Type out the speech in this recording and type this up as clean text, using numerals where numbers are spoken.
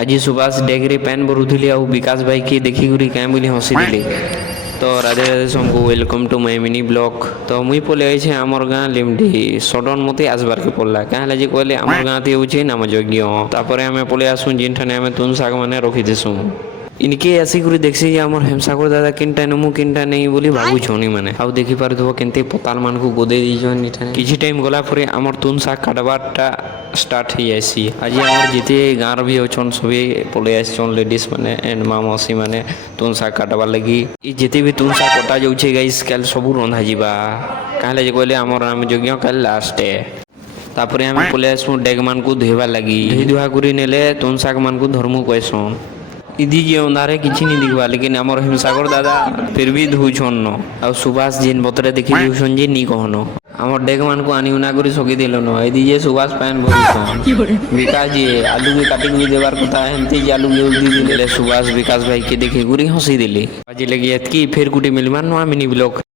आज सुभाष डेगरे पैन भरुली आ विकास भाई के देखी क्या बोली हसी दिले। तो राधे राधे सबको welcome to my mini blog. तो मुई पले आई आमर गाँ लिमडी सडन मते आसबार के पड़ला क्या जे कहले आमर गाँ थे नाम यज्ञ तापर आम पले आसू जिन ठाने आम तुन शाग मैंने रखी देसु इनके आसिक देखी आमर हेमसागर दादा किनटा नमु किनटा नहीं बोली भावुनी मैंने आउ देखी पार्थ के पताल मान को गोदे दीजन किसी टाइम गला पर आमर तुन शाग काटबारटा स्टार्ट हो जासी। आज आम जिते गाँव भी अच्छन सभी पलि आसन लेडीज मैंने एंड माँ मौसी मैंने तुन शाग काटबार लगी जिते भी तुन शाग कटा जाऊे गाइस काल सब रंधा जा कहले कहले आमर नाम यज्ञ काल लास्ट तापर आम पलि आसू डेग मान को धोबार लगी धोई धुआ कर नेले तुन शाग मान को धर्मु कहसन इदी जे अंधारे किसी नहीं दिखवा लेकिन आमर हेमसागर दादा फिर भी धुछन आ सुभाष जिन बतरे देखी दिउसन जे नी कहनो आमर डेग मान को आनी उना करी सकी दिल न इदी जे सुभाष पैन भरिसन विकास जी आलू के काटी के देवार कथा हेमती जे आलू के दी दिले सुभाष विकास भाई के देखी गुरी हंसी दिले आज लगी एतकी फिर गुटी मिलमान नो मिनी ब्लॉग।